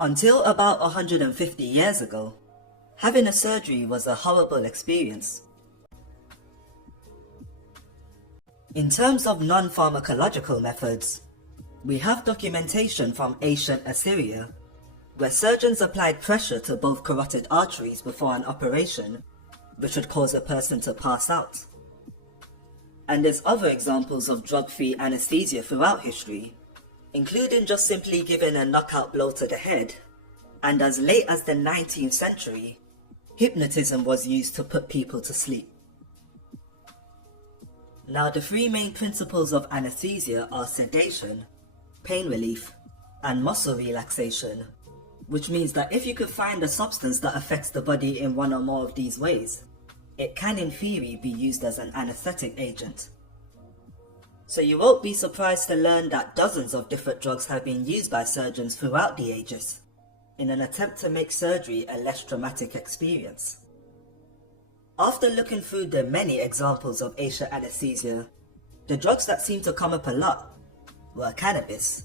Until about 150 years ago, having a surgery was a horrible experience. In terms of non-pharmacological methods, we have documentation from ancient Assyria, where surgeons applied pressure to both carotid arteries before an operation, which would cause a person to pass out. And there's other examples of drug-free anesthesia throughout history, including just simply giving a knockout blow to the head, and as late as the 19th century, hypnotism was used to put people to sleep. Now, the three main principles of anesthesia are sedation, pain relief, and muscle relaxation, which means that if you could find a substance that affects the body in one or more of these ways, it can in theory be used as an anesthetic agent. So you won't be surprised to learn that dozens of different drugs have been used by surgeons throughout the ages, in an attempt to make surgery a less traumatic experience. After looking through the many examples of ancient anesthesia, the drugs that seem to come up a lot were cannabis,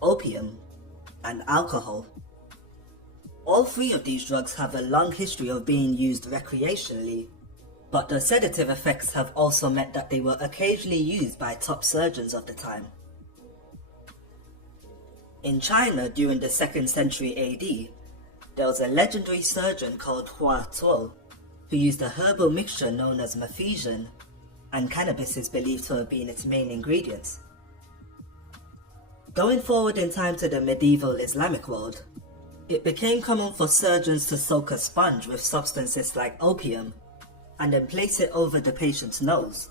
opium, and alcohol. All three of these drugs have a long history of being used recreationally, but the sedative effects have also meant that they were occasionally used by top surgeons of the time. In China during the 2nd century AD, there was a legendary surgeon called Hua Tuo, who used a herbal mixture known as maphesian, and cannabis is believed to have been its main ingredient. Going forward in time to the medieval Islamic world, it became common for surgeons to soak a sponge with substances like opium and then place it over the patient's nose,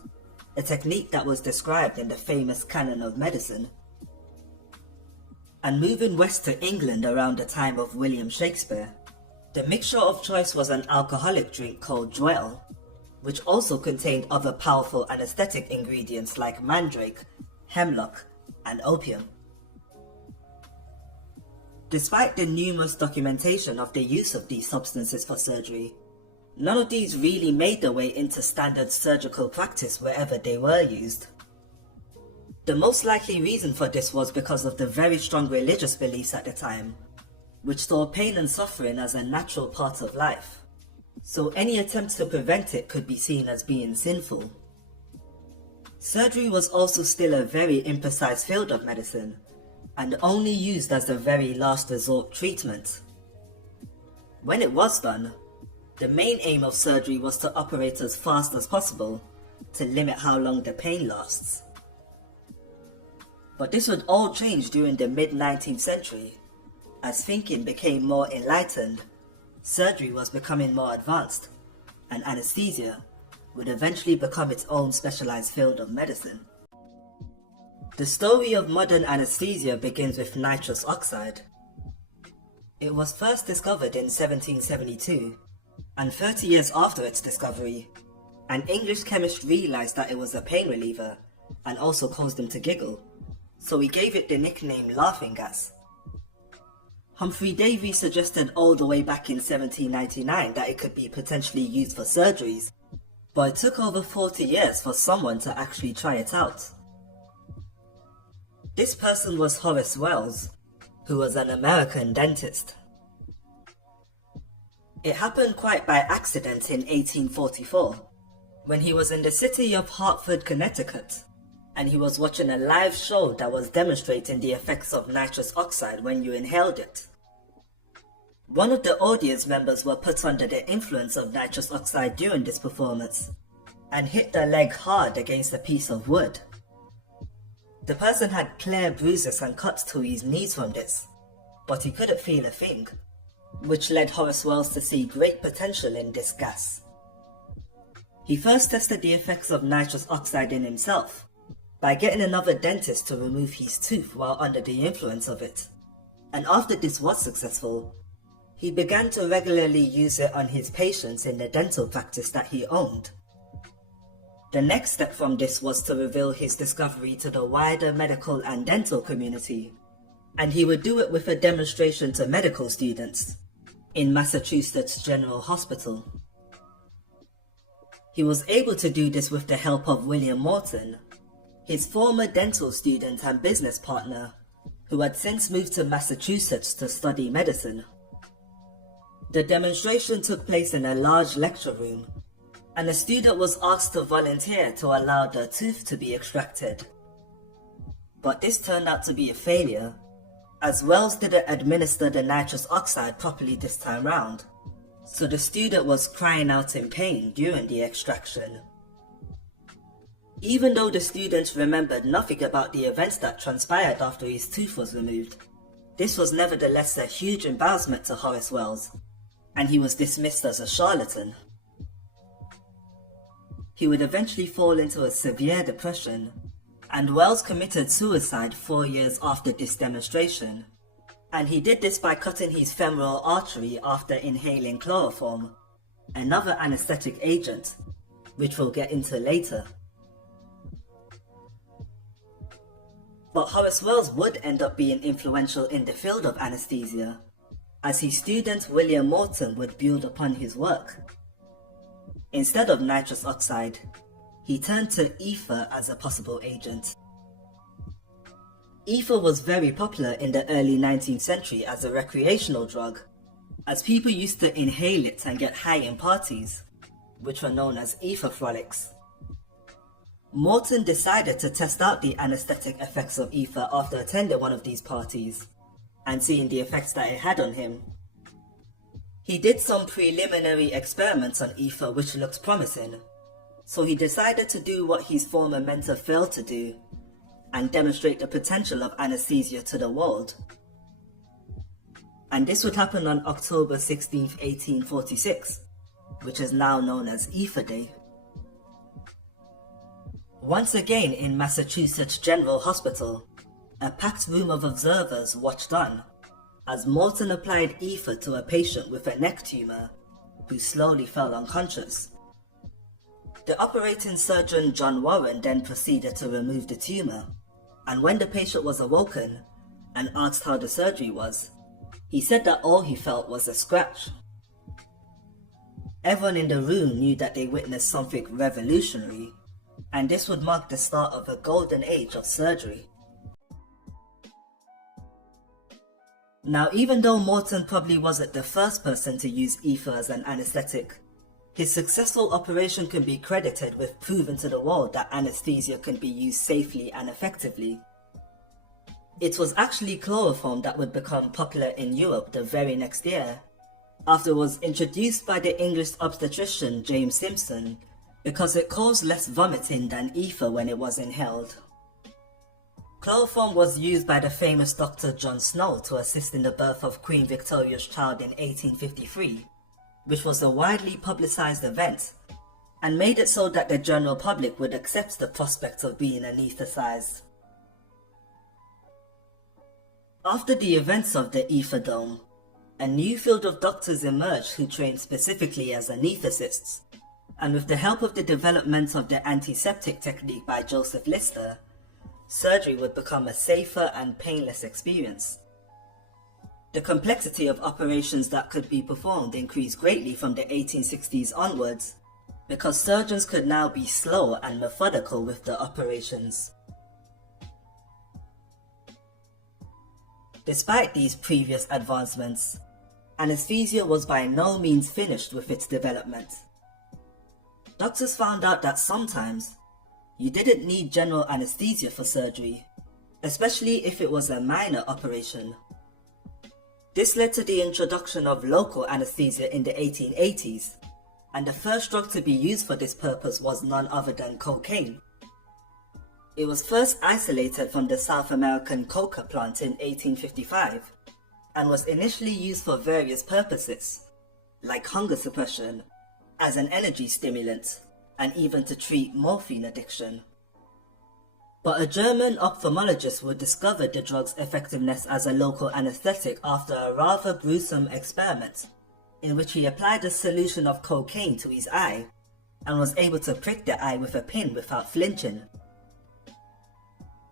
a technique that was described in the famous Canon of Medicine. And moving west to England around the time of William Shakespeare, the mixture of choice was an alcoholic drink called Jwel, which also contained other powerful anesthetic ingredients like mandrake, hemlock, and opium. Despite the numerous documentation of the use of these substances for surgery, none of these really made their way into standard surgical practice wherever they were used. The most likely reason for this was because of the very strong religious beliefs at the time, which saw pain and suffering as a natural part of life, so any attempt to prevent it could be seen as being sinful. Surgery was also still a very imprecise field of medicine, and only used as the very last resort treatment. When it was done, the main aim of surgery was to operate as fast as possible to limit how long the pain lasts. But this would all change during the mid-19th century. As thinking became more enlightened, surgery was becoming more advanced, and anesthesia would eventually become its own specialized field of medicine. The story of modern anesthesia begins with nitrous oxide. It was first discovered in 1772, and 30 years after its discovery, an English chemist realized that it was a pain reliever and also caused him to giggle, so he gave it the nickname laughing gas. Humphrey Davy suggested all the way back in 1799 that it could be potentially used for surgeries, but it took over 40 years for someone to actually try it out. This person was Horace Wells, who was an American dentist. It happened quite by accident in 1844, when he was in the city of Hartford, Connecticut, and he was watching a live show that was demonstrating the effects of nitrous oxide when you inhaled it. One of the audience members were put under the influence of nitrous oxide during this performance, and hit their leg hard against a piece of wood. The person had clear bruises and cuts to his knees from this, but he couldn't feel a thing, which led Horace Wells to see great potential in this gas. He first tested the effects of nitrous oxide in himself, by getting another dentist to remove his tooth while under the influence of it, and after this was successful, he began to regularly use it on his patients in the dental practice that he owned. The next step from this was to reveal his discovery to the wider medical and dental community, and he would do it with a demonstration to medical students in Massachusetts General Hospital. He was able to do this with the help of William Morton, his former dental student and business partner, who had since moved to Massachusetts to study medicine. The demonstration took place in a large lecture room, and a student was asked to volunteer to allow the tooth to be extracted. But this turned out to be a failure, as Wells didn't administer the nitrous oxide properly this time round, so the student was crying out in pain during the extraction. Even though the student remembered nothing about the events that transpired after his tooth was removed, this was nevertheless a huge embarrassment to Horace Wells, and he was dismissed as a charlatan. He would eventually fall into a severe depression, and Wells committed suicide 4 years after this demonstration, and he did this by cutting his femoral artery after inhaling chloroform, another anesthetic agent, which we'll get into later. But Horace Wells would end up being influential in the field of anesthesia, as his student William Morton would build upon his work. Instead of nitrous oxide, he turned to ether as a possible agent. Ether was very popular in the early 19th century as a recreational drug, as people used to inhale it and get high in parties, which were known as ether frolics. Morton decided to test out the anesthetic effects of ether after attending one of these parties, and seeing the effects that it had on him. He did some preliminary experiments on ether which looked promising, so he decided to do what his former mentor failed to do, and demonstrate the potential of anesthesia to the world. And this would happen on October 16, 1846, which is now known as Ether Day. Once again in Massachusetts General Hospital, a packed room of observers watched on as Morton applied ether to a patient with a neck tumor who slowly fell unconscious. The operating surgeon John Warren then proceeded to remove the tumor, and when the patient was awoken and asked how the surgery was, he said that all he felt was a scratch. Everyone in the room knew that they witnessed something revolutionary, and this would mark the start of a golden age of surgery. Now, even though Morton probably wasn't the first person to use ether as an anesthetic, his successful operation can be credited with proving to the world that anesthesia can be used safely and effectively. It was actually chloroform that would become popular in Europe the very next year, after it was introduced by the English obstetrician James Simpson, because it caused less vomiting than ether when it was inhaled. Chloroform was used by the famous Dr. John Snow to assist in the birth of Queen Victoria's child in 1853, which was a widely publicized event, and made it so that the general public would accept the prospect of being anesthetized. After the events of the Ether Dome, a new field of doctors emerged who trained specifically as anesthetists, and with the help of the development of the antiseptic technique by Joseph Lister, surgery would become a safer and painless experience. The complexity of operations that could be performed increased greatly from the 1860s onwards, because surgeons could now be slow and methodical with the operations. Despite these previous advancements, anesthesia was by no means finished with its development. Doctors found out that sometimes you didn't need general anesthesia for surgery, especially if it was a minor operation. This led to the introduction of local anesthesia in the 1880s, and the first drug to be used for this purpose was none other than cocaine. It was first isolated from the South American coca plant in 1855, and was initially used for various purposes, like hunger suppression, as an energy stimulant, and even to treat morphine addiction. But a German ophthalmologist would discover the drug's effectiveness as a local anesthetic after a rather gruesome experiment, in which he applied a solution of cocaine to his eye, and was able to prick the eye with a pin without flinching.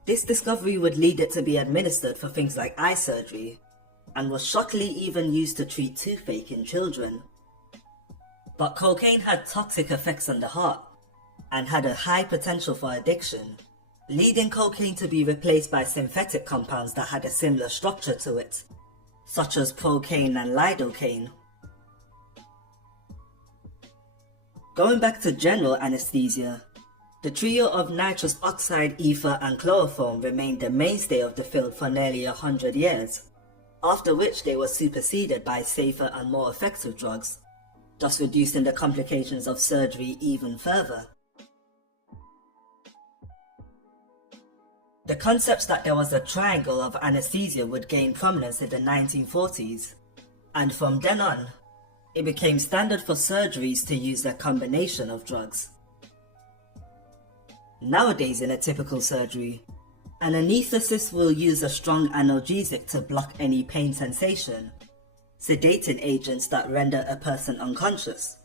This discovery would lead it to be administered for things like eye surgery, and was shockingly even used to treat toothache in children. But cocaine had toxic effects on the heart, and had a high potential for addiction, leading cocaine to be replaced by synthetic compounds that had a similar structure to it, such as procaine and lidocaine. Going back to general anesthesia, the trio of nitrous oxide, ether and chloroform remained the mainstay of the field for nearly 100 years, after which they were superseded by safer and more effective drugs, thus reducing the complications of surgery even further. The concepts that there was a triangle of anesthesia would gain prominence in the 1940s, and from then on, it became standard for surgeries to use a combination of drugs. Nowadays in a typical surgery, an anaesthetist will use a strong analgesic to block any pain sensation, sedating agents that render a person unconscious,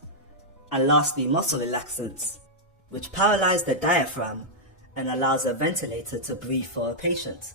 and lastly muscle relaxants, which paralyze the diaphragm and allows a ventilator to breathe for a patient.